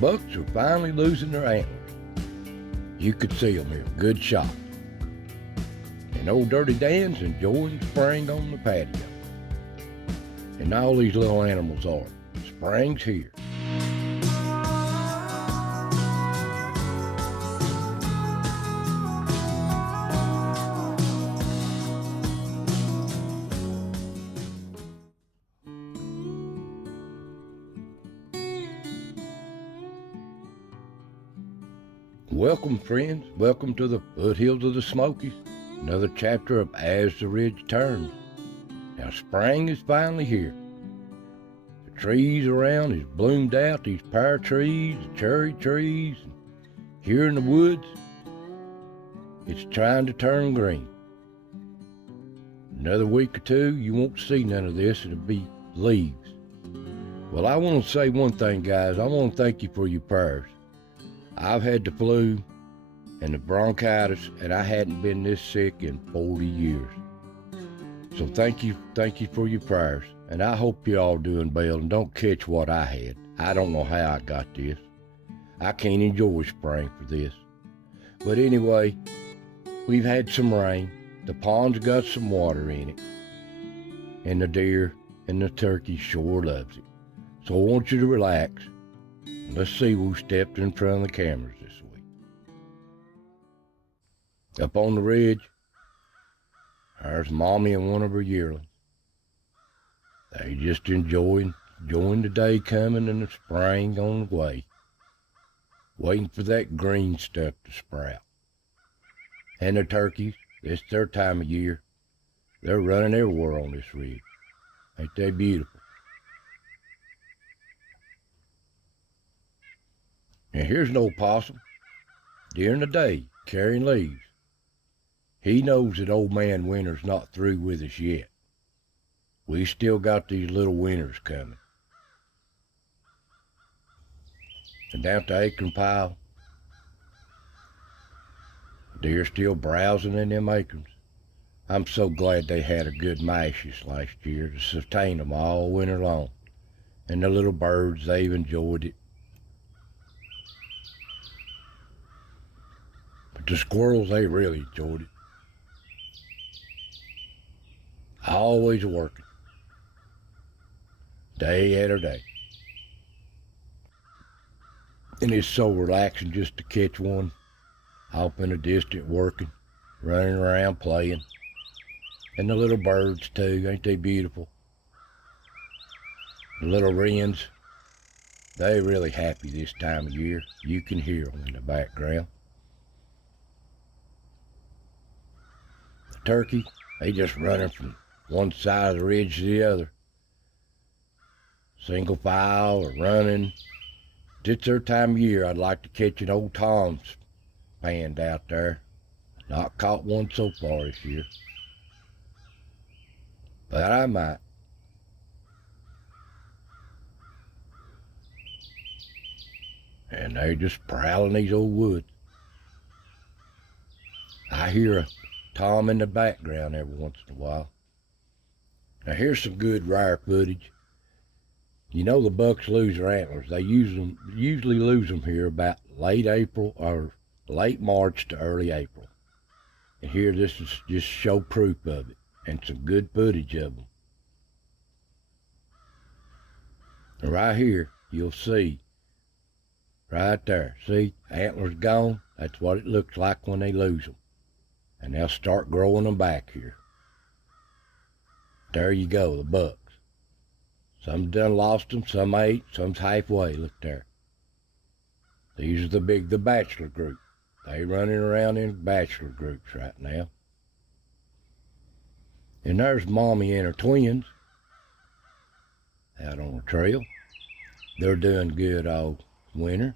bucks are finally losing their antlers. You could see them here, good shot. And old Dirty Dan's enjoying spring on the patio. And all these little animals are. Spring's here. Welcome, friends. Welcome to the foothills of the Smokies. Another chapter of As the Ridge Turns. Now, spring is finally here. The trees around is bloomed out, these pear trees, the cherry trees. And here in the woods, it's trying to turn green. Another week or two, you won't see none of this. It'll be leaves. Well, I want to say one thing, guys. I want to thank you for your prayers. I've had the flu and the bronchitis, and I hadn't been this sick in 40 years. So thank you for your prayers. And I hope you're all doing well and don't catch what I had. I don't know how I got this. I can't enjoy spring for this. But anyway, we've had some rain. The pond's got some water in it. And the deer and the turkey sure loves it. So I want you to relax. Let's see who stepped in front of the cameras this week. Up on the ridge, there's Mommy and one of her yearlings. They just enjoying the day coming and the spring on the way, waiting for that green stuff to sprout. And the turkeys, it's their time of year. They're running everywhere on this ridge. Ain't they beautiful? And here's an old possum, during the day, carrying leaves. He knows that old man winter's not through with us yet. We still got these little winters coming. And down at the acorn pile, deer still browsing in them acorns. I'm so glad they had a good mash this last year to sustain them all winter long. And the little birds, they've enjoyed it. The squirrels, they really enjoyed it. Always working. Day after day. And it's so relaxing just to catch one off in the distance working, running around playing. And the little birds too, ain't they beautiful? The little wrens, they really happy this time of year. You can hear them in the background. Turkey, they just running from one side of the ridge to the other. Single file or running. It's their time of year. I'd like to catch an old Tom's panned out there. Not caught one so far this year. But I might. And they're just prowling these old woods. I hear a Tom in the background every once in a while. Now here's some good rare footage. You know the bucks lose their antlers. They usually lose them here about late April or late March to early April. And here this is just show proof of it and some good footage of them. And right here you'll see, right there, see, antlers gone. That's what it looks like when they lose them. And they'll start growing them back here. There you go, the bucks. Some done lost them, some ate, some's halfway. Look there. These are the bachelor group. They running around in bachelor groups right now. And there's Mommy and her twins out on the trail. They're doing good all winter.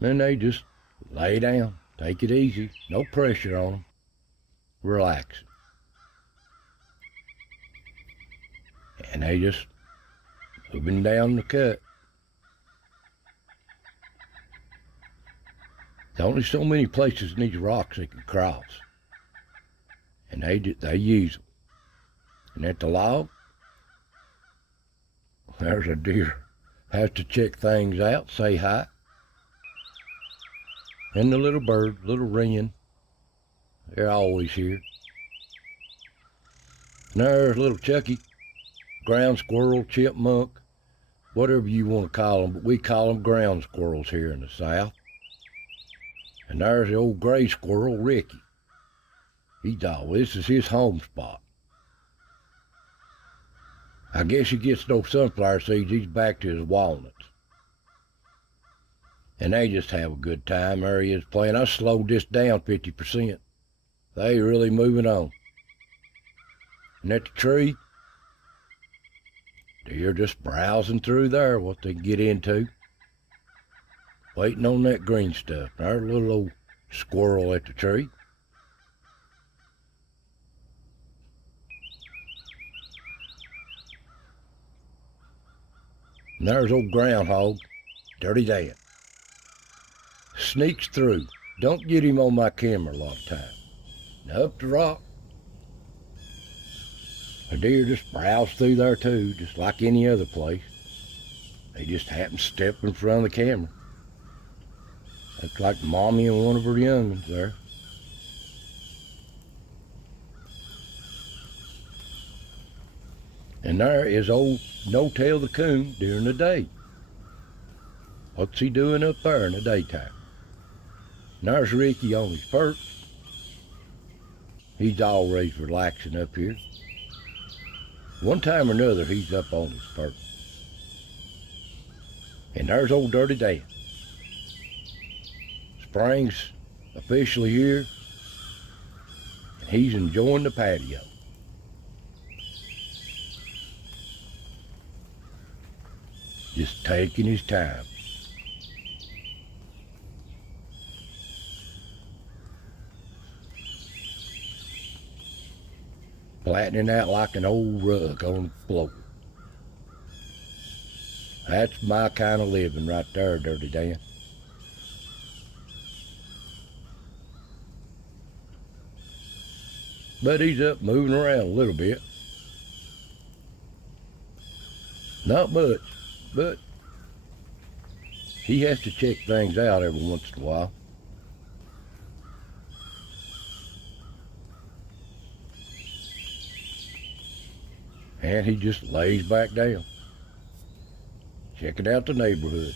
Then they just lay down. Take it easy, no pressure on them. Relax. And they just moving down the cut. There's only so many places in these rocks they can cross. And they use them. And at the log, there's a deer has to check things out, say hi. And the little bird, little wren, they're always here. And there's little Chucky, ground squirrel, chipmunk, whatever you want to call them, but we call them ground squirrels here in the South. And there's the old gray squirrel, Ricky. This is his home spot. I guess he gets no sunflower seeds, he's back to his walnuts. And they just have a good time. There he is playing. I slowed this down 50%. They really moving on. And at the tree, they're just browsing through there, what they can get into. Waiting on that green stuff. There's a little old squirrel at the tree. And there's old groundhog, Dirty Dan. Sneaks through. Don't get him on my camera a lot of times. And up the rock. A deer just browse through there too, just like any other place. They just happen to step in front of the camera. Looks like mommy and one of her young ones there. And there is old No-Tail the coon during the day. What's he doing up there in the daytime? And there's Ricky on his perch. He's always relaxing up here. One time or another, he's up on his perch. And there's old Dirty Dan. Spring's officially here, and he's enjoying the patio. Just taking his time. Flattening out like an old rug on the floor. That's my kind of living right there, Dirty Dan. But he's up moving around a little bit. Not much, but he has to check things out every once in a while. And he just lays back down, checking out the neighborhood.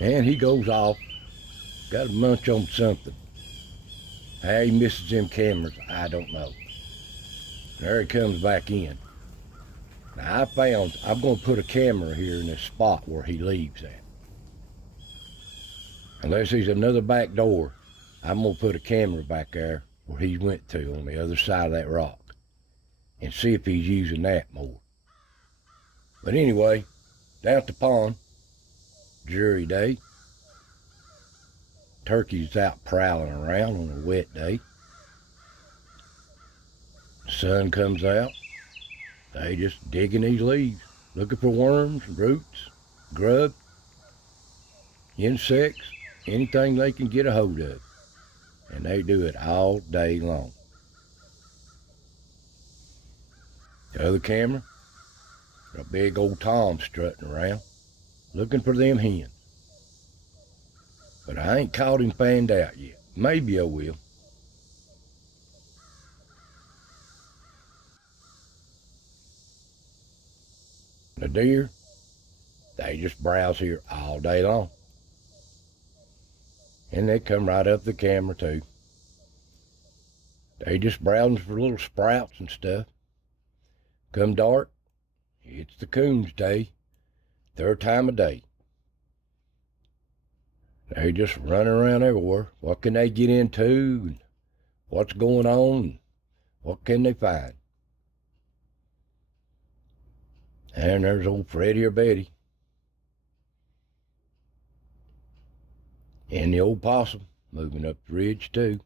And he goes off, got a munch on something. How he misses them cameras, I don't know. There he comes back in. Now I'm going to put a camera here in this spot where he leaves at. Unless there's another back door, I'm going to put a camera back there where he went to on the other side of that rock and see if he's using that more. But anyway, down at the pond, jury day. Turkey's out prowling around on a wet day. The sun comes out. They just digging these leaves, looking for worms, roots, grub, insects, anything they can get a hold of. And they do it all day long. The other camera, a big old Tom strutting around, looking for them hens. But I ain't caught him fanned out yet. Maybe I will. The deer, they just browse here all day long. And they come right up the camera too. They just browsing for little sprouts and stuff. Come dark, it's the coon's day, their time of day. They just running around everywhere. What can they get into? And what's going on? And what can they find? And there's old Freddie or Betty. And the old Possum moving up the ridge too.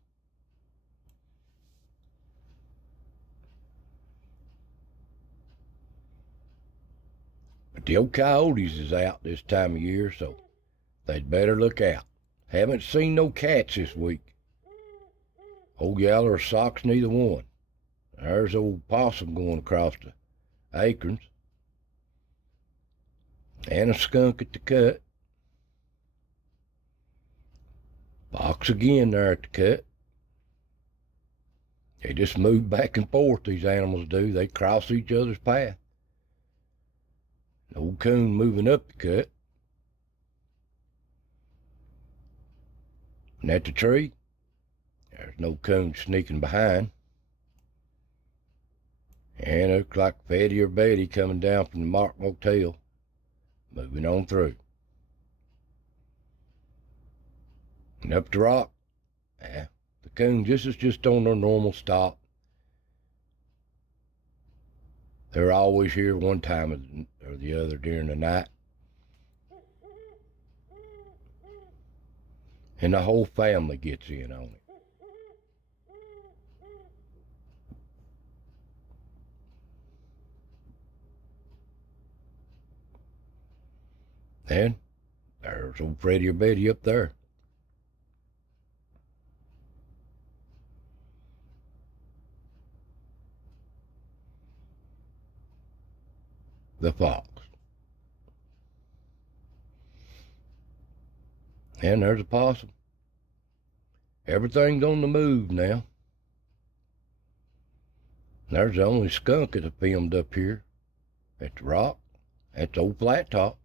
But the old coyotes is out this time of year, so they'd better look out. Haven't seen no cats this week. Old Yeller or Socks, neither one. There's old Possum going across the acorns. And a skunk at the cut. Fox again there at the cut. They just move back and forth, these animals do. They cross each other's path. An old coon moving up the cut. And at the tree, there's no coon sneaking behind. And it looks like Fatty or Betty coming down from the Mark Motel, moving on through. And up the rock, the coon is just on their normal stop. They're always here one time or the other during the night. And the whole family gets in on it. And there's old Freddy or Betty up there. The fox. And there's a possum. Everything's on the move now. There's the only skunk that I filmed up here at the rock. That's old flat top.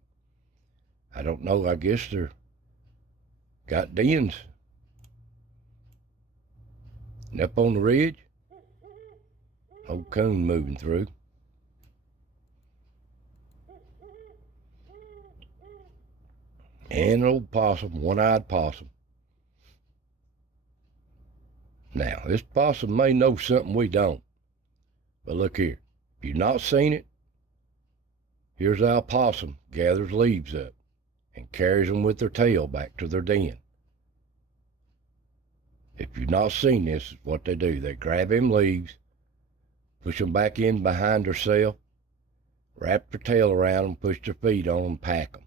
I don't know, I guess they're got dens. And up on the ridge, old coon moving through. And an old possum, one-eyed possum. Now, this possum may know something we don't. But look here, if you've not seen it, here's how a possum gathers leaves up and carries them with their tail back to their den. If you've not seen this, is what they do. They grab them leaves, push them back in behind themselves, wrap their tail around them, push their feet on them, pack them.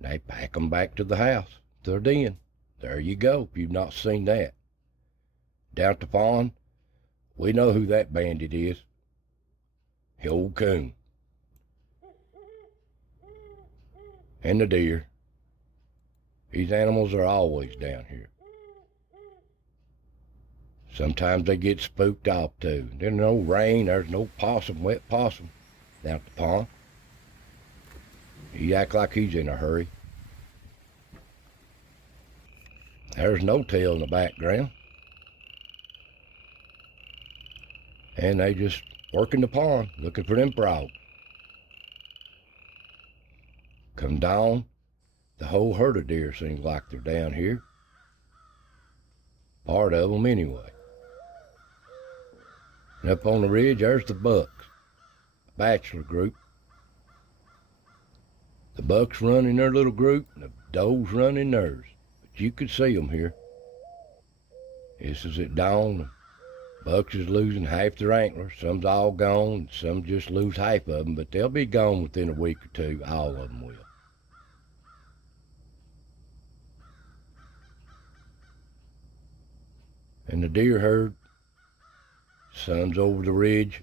They pack them back to the house, to their den. There you go, if you've not seen that. Down at the pond, we know who that bandit is. The old coon. And the deer. These animals are always down here. Sometimes they get spooked off too. There's no rain, there's no possum, wet possum down at the pond. He act like he's in a hurry. There's no tail in the background. And they just working the pond, looking for them frogs. Come down, the whole herd of deer seems like they're down here. Part of them anyway. And up on the ridge, there's the bucks, a bachelor group. The bucks run in their little group, and the does run in theirs. But you could see them here. This is at dawn. The bucks is losing half their antlers. Some's all gone, and some just lose half of them, but they'll be gone within a week or two. All of them will. And the deer herd, sun's over the ridge.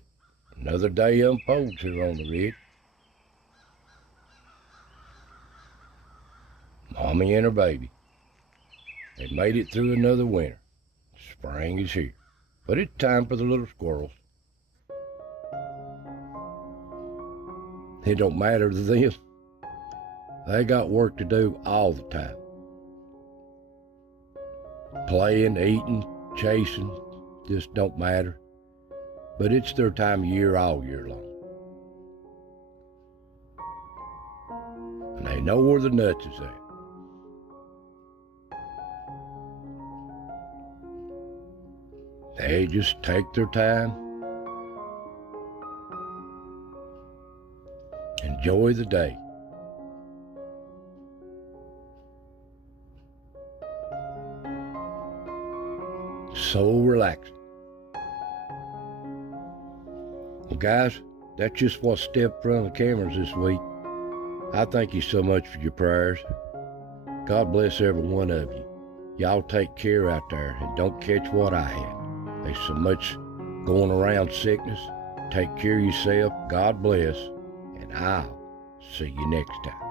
Another day unfolds here on the ridge. Mommy and her baby. They made it through another winter. Spring is here. But it's time for the little squirrels. It don't matter to them. They got work to do all the time. Playing, eating, chasing, just don't matter. But it's their time of year all year long. And they know where the nuts is at. They just take their time, enjoy the day. So relaxing. Well, guys, that's just what stepped in front of the cameras this week. I thank you so much for your prayers. God bless every one of you. Y'all take care out there and don't catch what I had. There's so much going around sickness. Take care of yourself. God bless. And I'll see you next time.